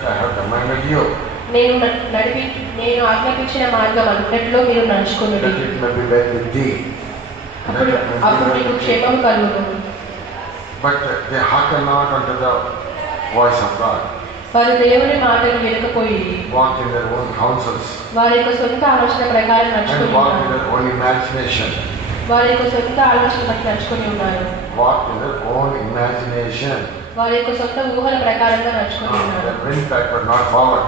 that I have commanded you, నేను ఆజ్ఞాపించిన మార్గం అంతట్లో మీరు నడుచుకొనుడి. that it may be well with thee. అప్పుడు నీకు క్షేమం కలుగును. But they hearken not unto the voice of God. వారు దేవుని మాటను వినకపోయి Walk in their own counsels. వారి యొక్క సొంత ఆలోచన ప్రకారం And నడుచుకొని walk in ఉన్నారు. their own imagination. వారి యొక్క సొంత ఆలోచన బట్టి నడుచుకొని ఉన్నారు. Walk in their own imagination. వారి యొక్క సొంత ఊహల ప్రకారంగా నడుచుకొని ఉన్నారు. They went backward, not forward.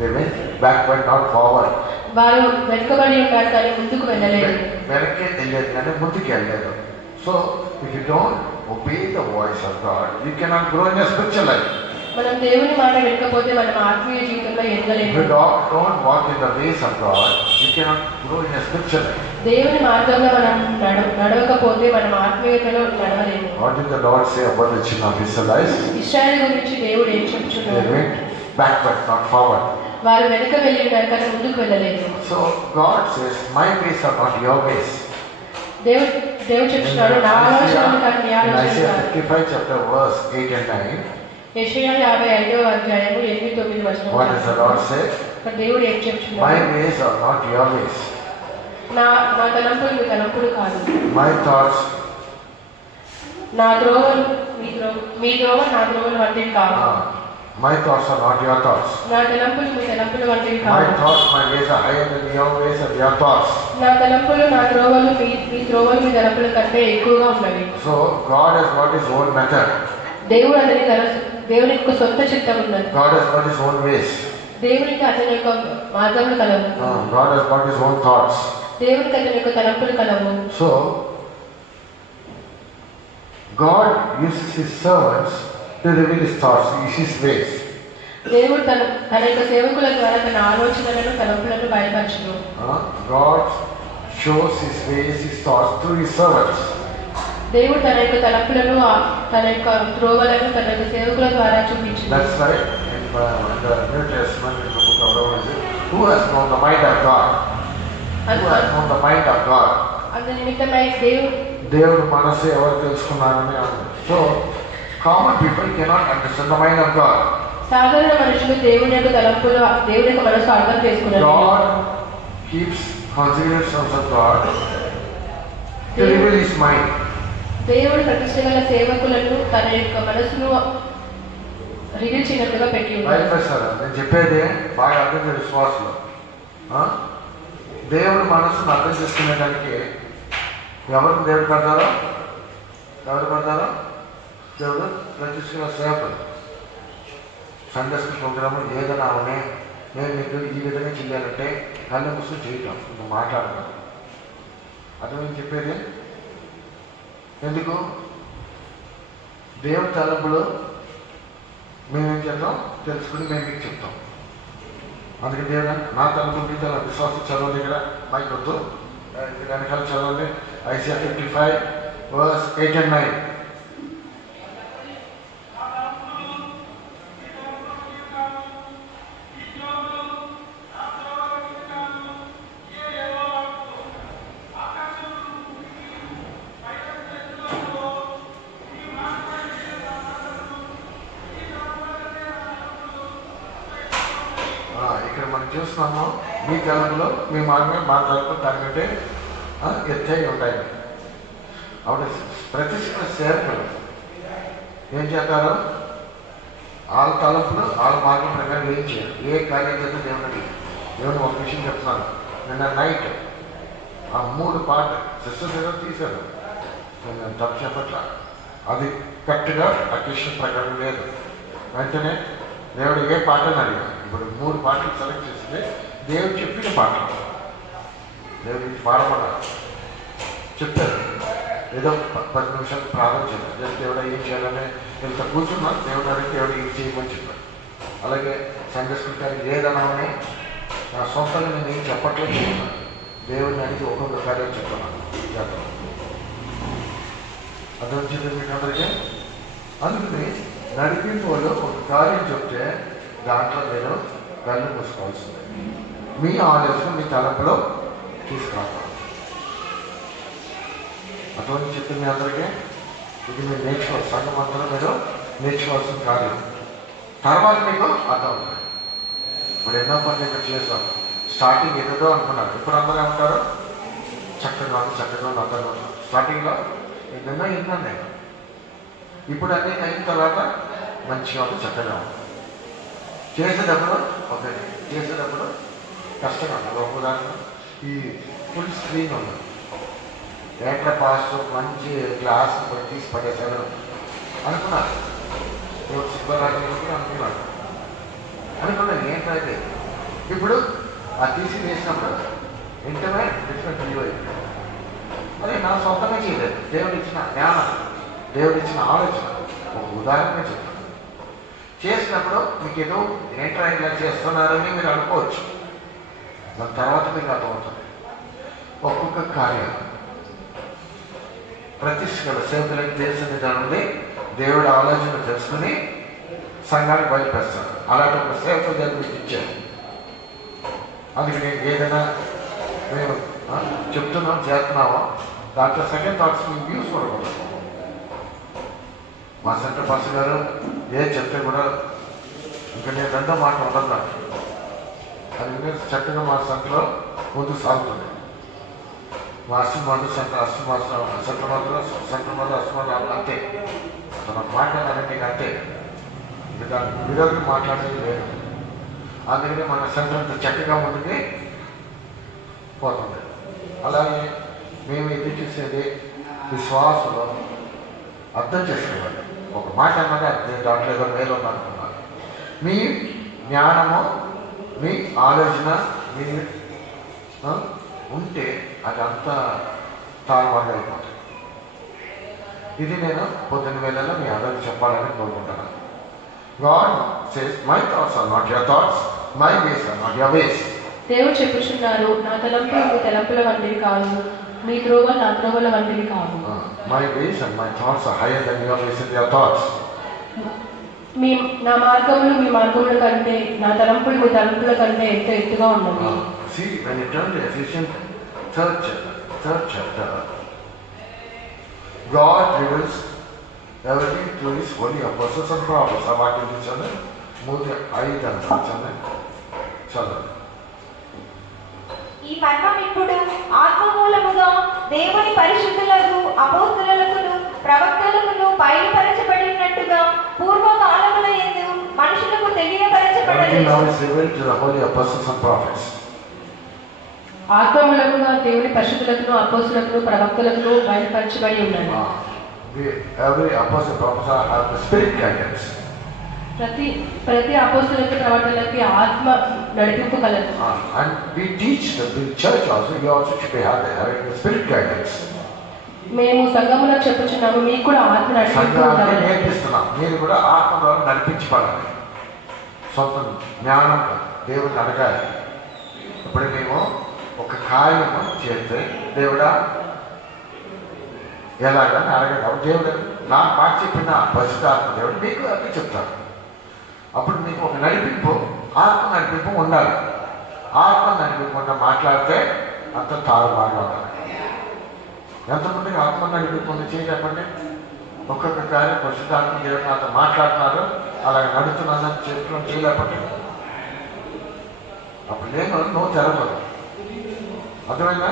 They went backward, not forward. వారు వెనుకబడి ఉన్నారు కానీ ముందుకు వెళ్ళలేదు. వెనక్కి వెళ్ళలేదు కానీ ముందుకు వెళ్ళలేదు. So if you don't obey the voice of God, you cannot grow in your spiritual life. మనం దేవుని మాట వినకపోతే మనం ఆత్మీయ జీవితంలో If ఎదగలేము. you don't walk in the ways of God, you cannot grow in your spiritual life. దేవుని మార్గంలో మనం నడవకపోతే మనం ఆత్మీయతలో నడవలేము. What did the Lord say about the children of Israelites? ఇశ్రాయేలు గురించి దేవుడు ఏం They చెప్తున్నాడు? went backward, not forward. వారు వెనుక వెళ్ళి ఉన్నారు కానీ ముందుకు వెళ్ళలేదు. So God says, my ways are not your ways. దేవుడు చెప్తున్నాడు, నా ఆలోచనలు కానీ నీ In ఆలోచనలు Isaiah కాదు. 55 chapter verse 8 and 9, యెషయా 55వ అధ్యాయము 8-9 వచనం. what does the Lord say? అక్కడ దేవుడు ఏం My చెప్తున్నాడు? ways are not your ways. నా తలంపులు మీ తలంపులు కాదు. My thoughts, నా ద్రోవలు మీ ద్రోవలు నా ద్రోవలు వంటివి కాదు. my thoughts are not your thoughts. నా తలంపులు మీ తలంపులు వంటివి My కాదు. thoughts, my ways are higher than your ways and your thoughts. నా తలంపులు నా ద్రోవలు మీ ద్రోవలు మీ తలంపుల కంటే ఎక్కువగా ఉన్నవి. So God has got his own method. దేవుని యొక్క సొంత చిత్తం ఉన్నది. God has got his own ways. దేవునికి అతని యొక్క మార్గములు కలవు. God has got his own thoughts. దేవునికి అతని యొక్క తలంపులు కలవు. So God uses his servants to reveal his thoughts, his ways. దేవుడు తన యొక్క సేవకుల ద్వారా తన ఆలోచనలను తలంపులను బయలుపరచును. God shows his ways, his thoughts through his servants. దేవుడు తన యొక్క తలంపులను తన యొక్క త్రోవలను తన యొక్క సేవకుల ద్వారా చూపించింది. That's right. In the New Testament, in the book of Revelation, who has known the mind of God? Who has known the mind of God? అందు నిమిత్తమై దేవుడు మనసు ఎవరు తెలుసుకున్నారని అన్నారు. So common people cannot understand the mind of God. సాధారణ మనుషులు దేవుని యొక్క తలంపులు దేవుని యొక్క మనసు అర్థం చేసుకున్నారు. God keeps considered sons of God to reveal his mind. దేవుడు ప్రతిష్ట గల సేవకులను తన యొక్క మనసును రివీల్ చేయనట్టుగా పెట్టి ఉన్నారు. నేను చెప్పేది బాగా అర్థం చేయ విశ్వాసంలో దేవుడు మనసును అర్థం చేసుకునేదానికి ఎవరు దేవుడు పడతారో దేవుడు ప్రతిష్ఠ సేవకులు. సండే స్కూల్ ప్రోగ్రామ్ ఏదైనా అవునే నేను నీకు ఈ విధంగా చేయాలంటే కళ్ళు ముసుగు చేయటం నువ్వు మాట్లాడతాను. అర్థం చెప్పేది ఎందుకు? దేవుడి తలంపులు మేమేం చేద్దాం తెలుసుకుని మేము మీకు చెప్తాం. అందుకే దేవుడు నా తలంపులు మీ తల విశ్వాసం చదవాలి. ఇక్కడ మైక్ వద్దు, వెనకాల చదవాలి. Isaiah 55 verse 8 and 9. ఇక్కడ మనం చూస్తున్నాము మీ తలంపులో మీ మార్గమే మా తలంపులు దానికంటే ఎత్తై ఉంటాయి. అప్పుడు ప్రతిష్ఠిత సేవకులు ఏం చేస్తారు? వాళ్ళ తలంపులు వాళ్ళ మార్గం ప్రకారం ఏం చేయాలి, ఏ కార్యం చేస్తే దేవుని ఒక విషయం చెప్తున్నాను. నిన్న నైట్ ఆ 3 పాటలు సిస్టర్స్ ఏదో తీశారు, నేను తప్పు చెప్పట్లా, అది కరెక్ట్గా ఆ కిషన్ ప్రకారం లేదు. వెంటనే దేవుడు ఏ పాటలు అడిగాడు. ఇప్పుడు 3 పాటలు సెలెక్ట్ చేస్తే దేవుడు చెప్పిన పాటలు దేవుడికి పాడమన్నారు, చెప్పారు. ఏదో 10 నిమిషాలు ప్రార్థన చేయాలి. దేవుడు ఏం చేయాలని ఇంత కూర్చున్నా దేవుడు అడిగి దేవుడు ఏం చేయమని చెప్పాడు. అలాగే సండే స్కూల్ కానీ ఏదన్నా నా సొంతంగా నేను ఏం చెప్పట్లేదు చెప్తున్నాను. దేవుడిని అడిగి ఒక్కొక్క కార్యం చెప్తున్నాను. అర్థం చెప్పింది మీకు అందరికీ. అందుకని నడిపింపు వాళ్ళు ఒక కార్యం చెప్తే దాంట్లో నేను కళ్ళు మూసుకోవాల్సిందే. మీ ఆలోచన మీ తలంపులో తీసుకురావాలి. అటువంటి చెప్పింది మీ అందరికీ. ఇది మీరు నేర్చుకోవాలి. సంఘం అందరూ మీరు నేర్చుకోవాల్సిన కార్యం. తర్వాత మీకు అర్థం అవుతుంది. ఇప్పుడు ఎన్నో పనులు ఇక్కడ చేస్తాం. స్టార్టింగ్ ఏదో అనుకున్నారు, ఇప్పుడు అందరూ ఏమంటారు? చక్కగా అందరూ స్టార్టింగ్లో ఎన్నో విన్నాను నేను. ఇప్పుడు అన్నీ అయిన తర్వాత మంచిగా ఉంది, చక్కగా ఉంది. చేసేటప్పుడు కష్టంగా ఉంది. ఒక ఉదాహరణ, ఈ ఫుల్ స్క్రీన్ ఉంది. ఎట్లా పాస్ట్ మంచి గ్లాస్ తీసి పడేశారు అనుకున్నారు. సుబ్బరాజు అనుకున్నాను ఏంటంటే ఇప్పుడు ఆ తీసి వేసినప్పుడు వెంటనే డిఫరెంట్ వ్యూ అయింది. అది నా సొంతంగా చేయలేదు, దేవుడిచ్చిన జ్ఞానం, దేవుడిచ్చిన ఆలోచన. ఒక ఉదాహరణ చెప్తాను. చేసినప్పుడు మీకు ఏదో ఏంట్రా ఇలా చేస్తున్నారని మీరు అనుకోవచ్చు. దాని తర్వాత మీకు అర్థమవుతుంది. ఒక్కొక్క కార్యం ప్రతిష్ఠ గల సేవకులకు తెలిసిన దాని దేవుడు ఆలోచన తెలుసుకుని సంఘానికి బయలుపరుస్తాడు. అలాంటి ఒక సేవకు జరిపి ఇచ్చారు. అందుకే నేను ఏదైనా మేము చెప్తున్నాం చేస్తున్నామో దాంట్లో సెకండ్ థాట్స్ మీకు వ్యూస్ కూడా ఉండదు. మా సెంటర్ పాస్ గారు చెప్తే కూడా ఇంకా నేను రెండో మాట ఉండదు. అది చక్కగా మా సెంటర్లో ముందుకు సాగుతుంది. మా అష్టమాలు సెంటర్ అంతే. అతను మాట్లాడాలంటే అంతే, దాని విరోధం మాట్లాడేది లేదు. అందుకని మన సెంటర్ అంత చక్కగా ముందుకి పోతుంది. అలాగే మేము ఎదురు చూసేది విశ్వాసంలో అర్థం చేసుకోవాలి. ఒక మాట అన్నది అర్థం, దాంట్లో ఏదో మేలు ఉందనుకున్నారు. మీ జ్ఞానము, మీ ఆలోచన మీ ఉంటే అది అంతా తారుమారుగా అయిపోతుంది. ఇది నేను పొద్దున్న వేళలో మీ అందరికీ చెప్పాలని కోరుకుంటున్నాను. God says, my thoughts are not your thoughts, my ways are not your ways. దేవుడు చెప్పుచున్నారు, నా తలంపులు మీ తలంపుల వంటివి కావు, మీ త్రోవలు నా త్రోవల వంటివి కావు. My ways and my thoughts are higher than your ways and your thoughts. నా మార్గములు మీ మార్గముల కంటే, నా తలంపులు మీ తలంపుల కంటే ఎంతో ఎత్తుగా ఉన్నవి. See, when you turn to Ephesians third chapter, God reveals everything through His holy apostles and prophets. ఆ వాక్యం చూసాను, 3:5 అంటాను. చదవండి. ఈ మర్మం ఇప్పుడు ఆత్మమూలముగా దేవుని పరిశుద్ధులకు అపోస్తలులకును ప్రవక్తలకును బయలుపరచబడినట్టుగా పూర్వకాలముల యందు మనుషులకు తెలియపరచబడలేదు. ఆత్మమూలముగా దేవుని పరిశుద్ధులకును అపోస్తలులకును ప్రవక్తలకును బయలుపరచబడి ఉన్నది. Every apostle prophet have the spirit guidance. ప్రతి అపోస్తలులకు ప్రవక్తలకి ఆత్మ నడిపింపు కలదు. And we teach the church also, you also should be having the spirit guidance. మేము సంఘములో చెప్పుచున్నాము, మీకు కూడా ఆత్మ నడిపింపు ఉండాలి. నేర్పిస్తున్నాం, మీరు కూడా ఆత్మ ద్వారా నడిపించబడాలి. సొంత జ్ఞానం దేవుడిని అడగాలి. ఇప్పుడు మేము ఒక కార్యము చేస్తే దేవుడా ఎలాగని అడగదు. దేవుడు నా మాట చెప్పిన పరిశుద్ధాత్మ దేవుడు మీకు అది చెప్తాడు. అప్పుడు మీకు ఒక నడిపింపు, ఆత్మ నడిపింపు ఉండాలి. ఆత్మ నడిపింపు మాట్లాడితే అంత తారుమారుగా ఉండాలి. ఎంతమందికి ఆత్మ నడిపింపు చేయలేపండి. ఒక్కొక్క కార్యం పరిశుద్ధాత్మ దేవుడు నాతో మాట్లాడుతున్నారు, అలాగే నడుతున్నానని చెప్పడం చేయలేపండి. అప్పుడు నువ్వు తెరవదు. అర్థమైందా?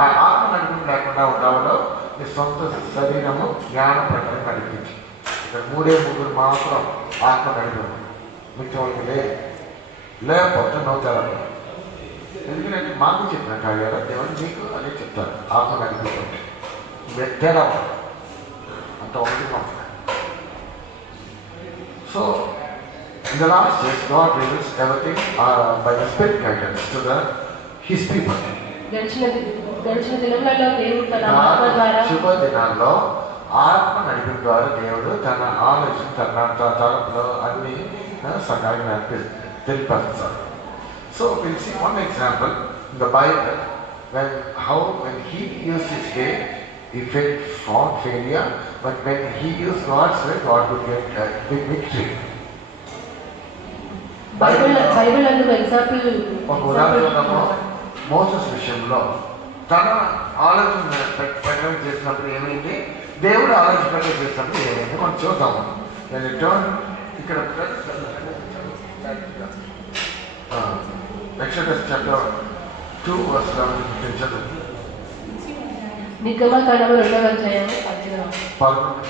ఆ ఆత్మ నడిపింపు లేకుండా ఉండడంలో నీ సొంత శరీరము జ్ఞానం ప్రకారం నడిపించి. ఇక్కడ 3 మాత్రం ఆత్మ నడిపింపు, మిగతా వాళ్ళకి లేకపోతే నువ్వు తెరవదు. ఎందుకంటే మాకు చెప్పిన కార్యాలు దేవుడు నీకు అదే చెప్తారు. ఆత్మ నడిపించండి, తేడా అంత ఒకటిగా ఉంటుంది. So in the last days, God reveals everything by the Spirit guidance to His people. గడిచిన దినములలో దేవుడు తన ఆత్మ ద్వారా, శుభ దినాల్లో ఆత్మ నడిపిన ద్వారా దేవుడు తన ఆలోచన, తన తలంపులో అన్ని సంఘానికి తెలియపరుస్తాడు. So we'll see one example in the Bible when He used His way, He found failure, but when He used God's way, God would get big victory. Bible అందుకు ఎగ్జాంపుల్ ఒక ఉదాహరణ, మోసెస్ విషయంలో తన ఆలోచన ప్రకారం చేసినప్పుడు ఏమైంది, దేవుడు ఆలోచన ప్రకారం చేసినప్పుడు ఏమైంది మనం చూద్దాము. When you turn ఇక్కడ ఎక్సోడస్ చాప్టర్ 2 verse 11 చదువు. నిర్గమకాండము 2వ అధ్యాయం 11.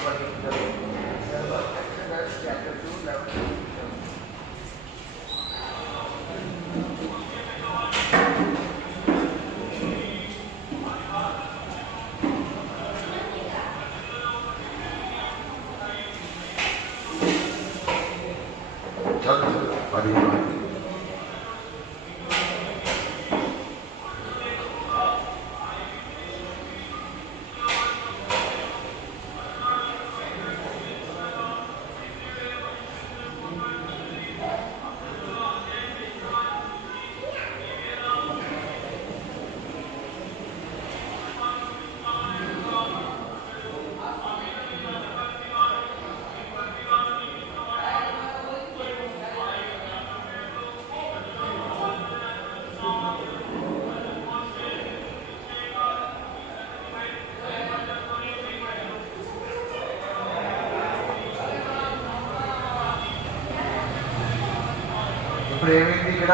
ఇప్పుడు ఏమైంది ఇక్కడ?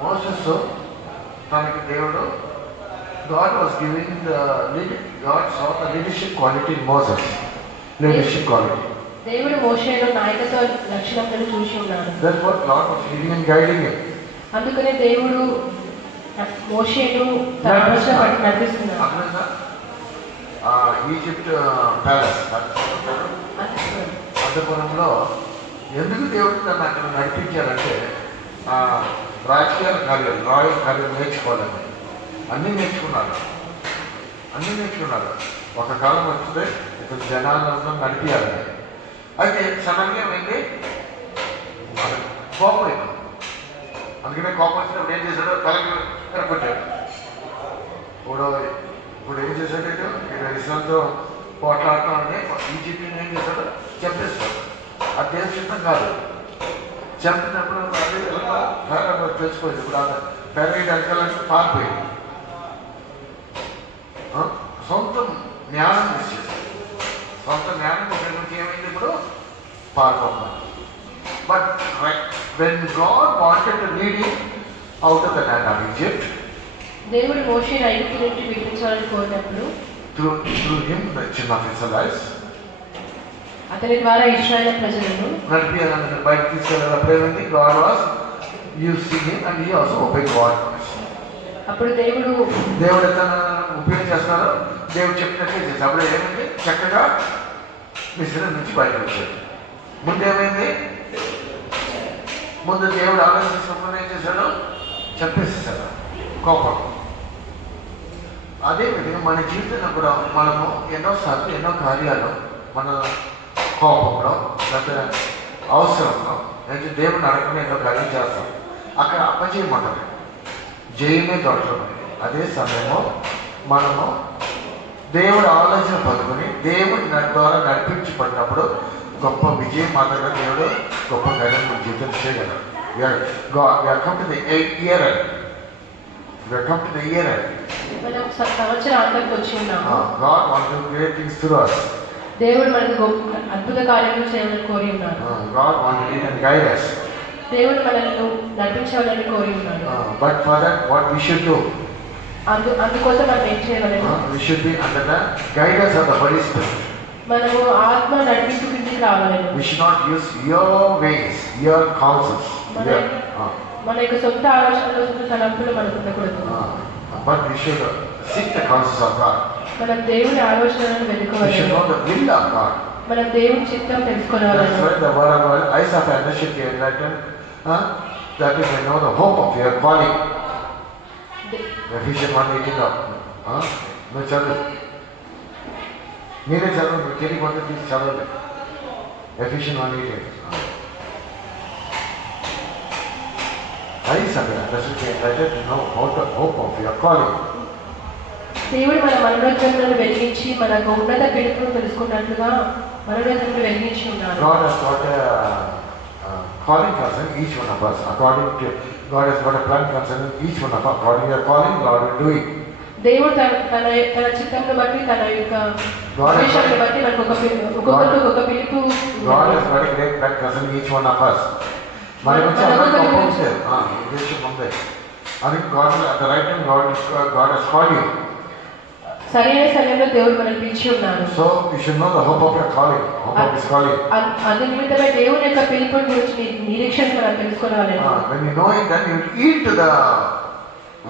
మోసెస్ తనకి దేవుడు God was giving God saw the leadership quality in Moses. Leadership quality. దేవుడు మోషేలో నాయకత్వ లక్షణాలను చూసి ఉన్నాడు. Therefore God was leading and guiding him. అందుకనే దేవుడు మోషేను తన ఆలోచన పట్టి నడిపిస్తున్నాడు. అక్కడ ఈజిప్ట్ ప్యాలెస్ అంతఃపురంలో ఎందుకు దేవుడు నన్ను అక్కడ నడిపించారంటే రాజకీయాల కార్యాలు, రాయల్ కార్యాలు నేర్చుకోవాలని అన్నీ నేర్చుకున్నాడు. ఒక కాలం వస్తే ఇక్కడ జనాలను నడిపించాలని. అయితే సడన్గా ఏమైంది? కోపం అయిపోయింది. అందుకనే కోపం వచ్చినప్పుడు ఏం చేశాడు? తలకి ఎరగొట్టాడు. ఇప్పుడు ఏం చేశాడు? ఇటు ఇస్రాయల్తో పోట్లాడుతామని ఈజిప్ట్ని ఏం చేశాడు? చంపేస్తాడు. అది దేవుని చిత్తం కాదు. చంపినప్పుడు అది తెచ్చిపోయింది. ఇప్పుడు ఆమె పెరగేటి వెనకాలంటే పారిపోయింది. సొంత జ్ఞానం ఇచ్చేది. సొంత జ్ఞానం ఉపయోగించి ఏమైంది? ఇప్పుడు పారిపోతున్నాడు. But when God wanted to lead him out of the land of Egypt, దేవుడు మోషేను ఐగుప్తు నుంచి విడిపించాలని కోరినప్పుడు through him the children of Israel అతని ద్వారా ఇశ్రాయేలు ప్రజలను నడిపించాలని బయటకు తీసుకెళ్ళినప్పుడు ఏమైంది? God was using him and he also obeyed God. అప్పుడు దేవుడు ఎంత ఉపయోగం చేస్తున్నారో దేవుడు చెప్పినట్టే చేశాడు. అప్పుడు ఏమైంది? చక్కగా మిశ్రం నుంచి బయటకు వచ్చాడు. ముందు దేవుడు ఆలోచించినప్పుడు ఏం చేశాడు? చంపేసేసాడు కోపం. అదేవిధంగా మన జీవితంలో కూడా మనము ఎన్నోసార్లు ఎన్నో కార్యాలు మన కోపంలో లేకపోతే అవసరంలో అంటే దేవుని అడగకుండా ఎన్నో కార్యం చేస్తాం. అక్కడ అపజయమంటారు, జయమే దొరకడం. అదే సమయంలో మనము దేవుడు ఆలోచన పలుకుని దేవుడి ద్వారా నడిపించబడినప్పుడు గొప్ప విజయం మాత్రమే దేవుడు గొప్ప కార్యం మన జీవితం చేయగలరు. కమ్ టు ది ఇయర్ మనం సంవత్సరాంతానికి వచ్చి ఉన్నాము. God wants to do great things through us. దేవుడు మనకు గొప్ప అద్భుత కార్యములు చేయాలని కోరి ఉన్నాడు. God wants to lead and guide us. దేవుడు మనల్ని నడిపించాలని కోరి ఉన్నాడు. But for that what we should do? అందుకోసం మనం ఏం చేయగలము? We should be under the guidance of the Holy Spirit. మనము ఆత్మ నడిపింపు కిందకి రావాలి. We should not use your ways, your counsels. మన యొక్క సొంత ఆలోచనలు, సొంత తలంపులు మనకు ఉండకూడదు. But we should seek the counsels of God. మనం దేవుని ఆలోచనలను వెతుకోవాలి. We should know the will of God. మనం దేవుని చిత్తం తెలుసుకోవాలి. That's why the word of God, eyes of understanding should be enlightened, that you may know the hope of your calling. Ephesians 1:18. నువ్వు చదువు, మీరే చదువు, నువ్వు తిరిగి కొంత తీసి చదవలేదు. Ephesians 1:18. Eyes of understanding should be enlightened to know the hope of your calling. దేవుడు మన మనోజ్ఞలను వెలిగించి మనకు ఉన్నత పిలుపును తెలుసుకున్నట్లుగా మనోజ్ఞలను వెలిగించి ఉన్నారు. God has got a calling concerning each one of us. According to God has got a plan concerning each one of us. According to your calling, God will do it. దేవుడు తన చిత్తంను బట్టి తన యొక్క God has ఉద్దేశాన్ని బట్టి మనకు ఒక్కొక్కరికి ఒక పిలుపు God has got a great purpose in each one of us. మన గురించి అందరికీ గొప్ప ఉంచారు. ఉద్దేశం ఉంది. అది God at the right time God has called you. సరైన సమయంలో దేవుడు మనల్ని పిలిచి ఉన్నాడు. So you should know the hope of your calling, hope of His calling. అందు నిమిత్తమై దేవుని యొక్క పిలుపుని గురించి నిరీక్షణ మనం తెలుసుకోవాలి. When you know it, then you will yield to the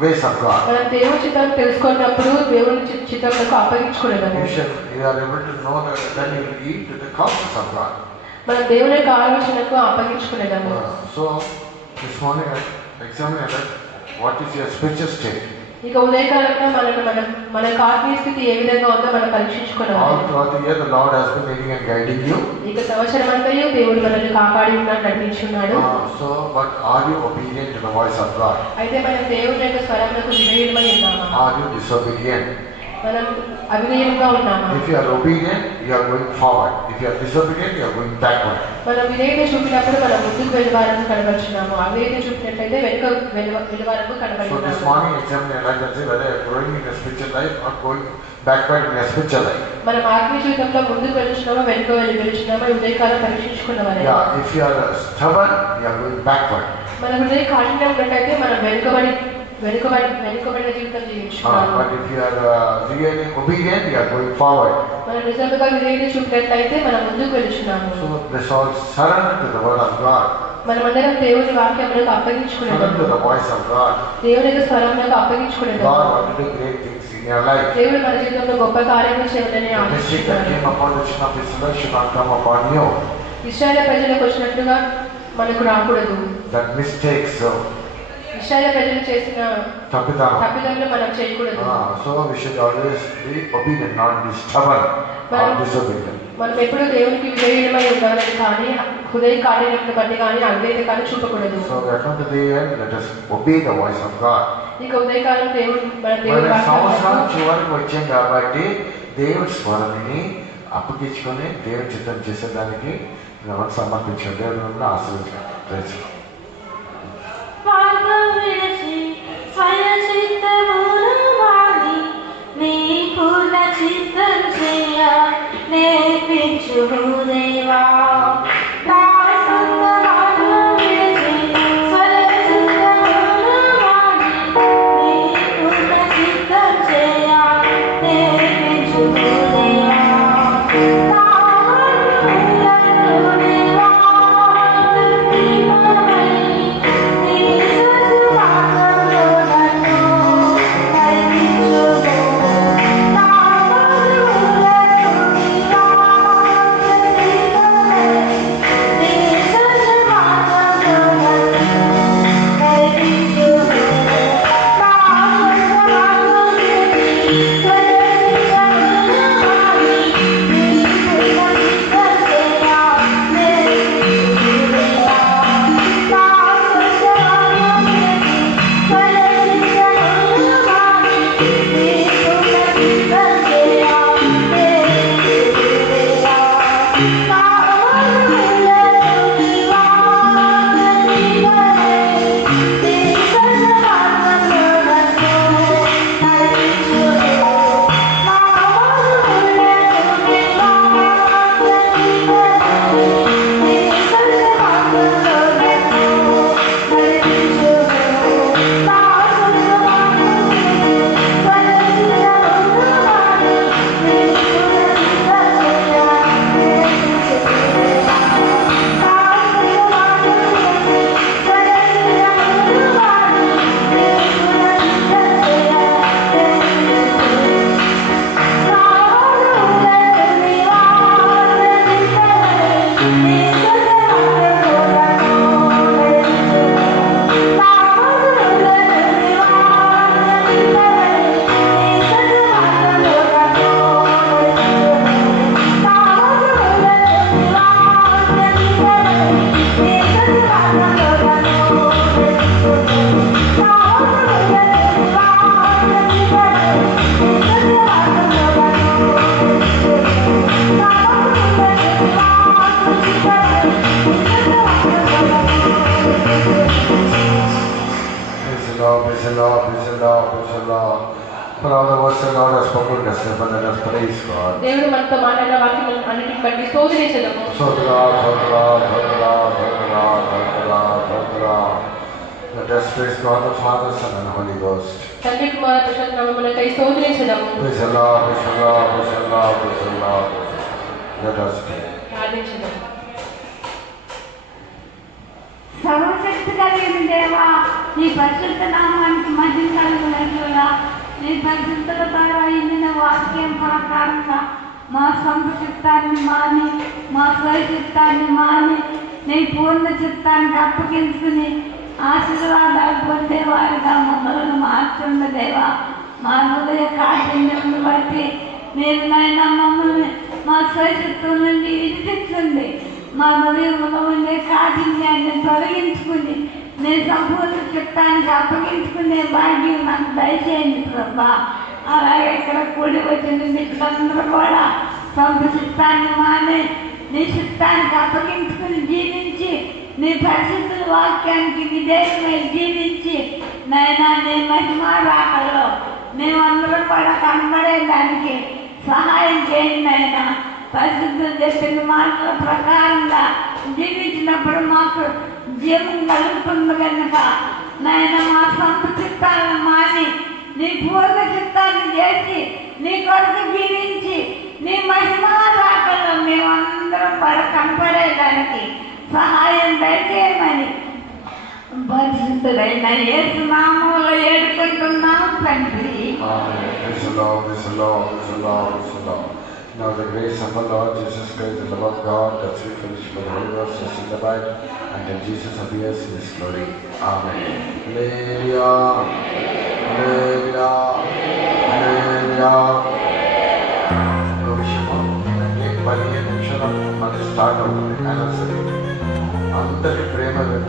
ways of God. మనం దేవుని చిత్తాన్ని తెలుసుకున్నప్పుడు దేవుని చిత్తాలకు అప్పగించుకునేదాము. You are able to know that then you will yield to the counsels of God. మనం దేవుని యొక్క ఆలోచనకు అప్పగించుకునేదాము. So this morning I examine that what is your spiritual state. ఇక ఉదయకాలంలో మన ఆత్మీయ స్థితి ఏ విధంగా ఉందో మనం పరీక్షించుకోవాలి. All throughout the year the Lord has been leading and guiding you. ఇక సంవత్సరం అంతా దేవుడు మనల్ని కాపాడి ఉన్నాడు, నడిపించున్నాడు. So but are you obedient to the voice of God? అయితే మనం దేవుని యొక్క స్వరమునకు విధేయులమై ఉన్నామా? Are you disobedient? మనం అవిధేయులుగా ఉన్నామా? If you are obedient, you are going forward. If you are disobedient, you are going backward. మనం విధేయత చూపినప్పుడు మనం ముందుకు వెళ్ళవారము కనబడుచున్నాము, అవిధేయత చూపినట్లయితే వెనుక వెళ్ళవారము So this కనబడుతున్నాము. morning examine your life and say whether you are growing in your spiritual life or going backward in your spiritual life. మనం ఆత్మీయ జీవితంలో ముందుకు వెళ్తున్నామా వెనుక వెళ్తున్నామా ఉదయకాలం పరీక్షించుకున్నవారే. Yeah, if you are stubborn, you are going backward. మన హృదయ కాఠిన్యం ఉన్నట్టయితే మనం వెనుకబడిన జీవితం జీవించుకున్నాము. But if you are really obedient, you are going forward. మనం నిజంగా విధేయత చూపినట్లయితే మనం ముందుకు వెళ్తున్నాము. So let's all surrender to the word of God. మనమందరం దేవుని వాక్యములకు Surrender to అప్పగించుకునేదాము. the voice of God. దేవుని యొక్క స్వరములకు అప్పగించుకునేదాము. God wants to do great things in your life. దేవుడు మన జీవితంలో గొప్ప కార్యములు చేయాలని The mistake that ఆశిస్తున్నాడు. came upon the children of Israel should not come upon you. ఇశ్రాయేలు ప్రజలకు వచ్చినట్టుగా మనకు రాకూడదు. That mistakes, ఇశ్రాయేలు ప్రజలు చేసిన tapidam. తప్పిదములు మనం చేయకూడదు. So we should always be obedient, not be stubborn or disobedient. మనం ఎప్పుడు దేవునికి విధేయులమై ఉండాలని కానీ హృదయ కార్యములను బట్టి కానీ అవిధేయత కానీ చూపకూడదు. So we are come to the end. Let us obey the voice of God. ఇక ఉదయకాలం మన దేవుని సంవత్సరం వాక్యాన్ని చివరికి వచ్చాం కాబట్టి దేవుడి స్వరాన్ని అప్పగించుకొని దేవుని చిత్తం చేసేదానికి మనం సమర్పించాం. దేవుని ఆశీర్వదించాం. మార్గం విడిచి స్వయ చిత్తమును వాడి నీ పూర్ణ చిత్తం చేయ నేర్పించుము దేవా. నా సొంత మార్గం విడిచి స్వయ చిత్తమును వాడి నీ పూర్ణ చిత్తం చేయ నేర్పించుము దేవా. నా మార్గములను దేవా దీపమై నీ సత్య మార్గంలో నన్ను నడిపించుము. నా మార్గములను దేవా దీపమై నీ సత్య మార్గంలో నన్ను నడిపించుము. నా సొంత మార్గం విడిచి స్వయ చిత్తమును వాడి నీ పూర్ణ చిత్తం చేయ నేర్పించుము దేవా. నా సొంత మార్గం విడిచి స్వయ చిత్తమును వాడి నీ పూర్ణ చిత్తం చేయ నేర్పించుము దేవా. నా మార్గములను దేవా దీపమై నీ సత్య మార్గంలో నన్ను నడిపించుము. నా మార్గములను దేవా దీపమై నీ సత్య మార్గంలో నన్ను నడిపించుము. నా సొంత మార్గం విడిచి స్వయ చిత్తమును వాడి నీ పూర్ణ చిత్తం చేయ నేర్పించుము దేవా. నా సొంత మార్గం విడిచి స్వయ చిత్తమును వాడి నీ పూర్ణ చిత్తం చేయ నేర్పించుము. నా మార్గములను దేవా దీపమై నీ సత్య మార్గంలో నన్ను నడిపించుము. నా మార్గములను దేవా దీపమై నీ సత్య మార్గంలో నన్ను నడిపించుము. నా మార్గములను దేవా దీపమై నీ సత్య మార్గంలో నన్ను నడిపించుము. నా మార్గములను దేవా దీపమై నీ సత్య మార్గంలో నన్ను నడిపించుము. నా మార్గములను దేవా దీపమై నీ సత్య మార్గంలో నన్ను నడిపించుము. Praise the Lord, praise the Lord, praise the Lord, praise the Lord. For all the words that God has spoken to us, but let us praise God. దేవుడు మనతో మాట్లాడిన వాక్యం అన్నిటిని బట్టి స్తోత్రించదము. Sodra, Sodra, Sodra, Sodra, Sodra, Sodra. Let us praise God the Father, Son and Holy Ghost. తండ్రి కుమార పరిశుద్ధ నామమునకై స్తోత్రించదము. Praise the Lord, praise the Lord, praise the Lord, praise the Lord. Let us pray. ప్రార్థించదము. సర్వశక్తి కలిగిన దేవా, నీ పరిశుద్ధ నామానికి మహిమ కలుగునట్లుగా నీ పరిశుద్ధుల ద్వారా ఇన్న వాక్యం ప్రకారంగా మా సొంత చిత్తాన్ని మాని, మా స్వయ చిత్తాన్ని మాని, నీ పూర్ణ చిత్తానికి అప్పగించుకుని ఆశీర్వాదాలు పొందేవారుగా మమ్మల్ని మార్చుండ దేవా. మా హృదయ కాఠిన్యమును బట్టి మీరు నైనా మమ్మల్ని మా స్వయ చిత్తం నుండి విడిపించండి. మా హృదయంలో ఉండే కాఠిన్యాన్ని తొలగించుకుని నీ సంపూర్ణ చిత్తానికి అప్పగించుకునే భాగ్యం నాకు దయచేయండి ప్రభా. అలాగే ఇక్కడ కూడి వచ్చిన మిత్రులందరూ కూడా సొంత చిత్తాన్ని మాని నీ చిత్తానికి అప్పగించుకుని జీవించి నీ పరిశుద్ధుల వాక్యానికి విధేయమై జీవించి నైనా నీ మహిమ రాకలో మేమందరం కూడా కనబడేదానికి సహాయం చేయండి అయినా. పరిశుద్ధులు చెప్పిన మాటల ప్రకారంగా జీవించినప్పుడు మాకు జీవం కలుగుతుంది కనుక నాయన మా సొంత చిత్తాలను మాని నీ పూర్ణ చిత్తాన్ని చేసి నీ కొరకు జీవించి నీ మహిమా రాకల్లో మేమందరం కూడా కనపడేదానికి సహాయం దయచేయమని పరిశుద్ధులైన యేసు నామములో ఏడుకుంటున్నాం తండ్రి. Amen. Praise the Lord, praise the Lord, praise the Lord, praise the Lord. Now the grace of our Lord Jesus Christ, the love of God, the sweet fellowship of the Holy Ghost, rest and abide until Jesus appears in His glory. Amen. Hallelujah. Hallelujah. Hallelujah. విషయము 15 నిమిషాలు మనకి start అవుతుంది. అయినా సరే అందరి ప్రేమ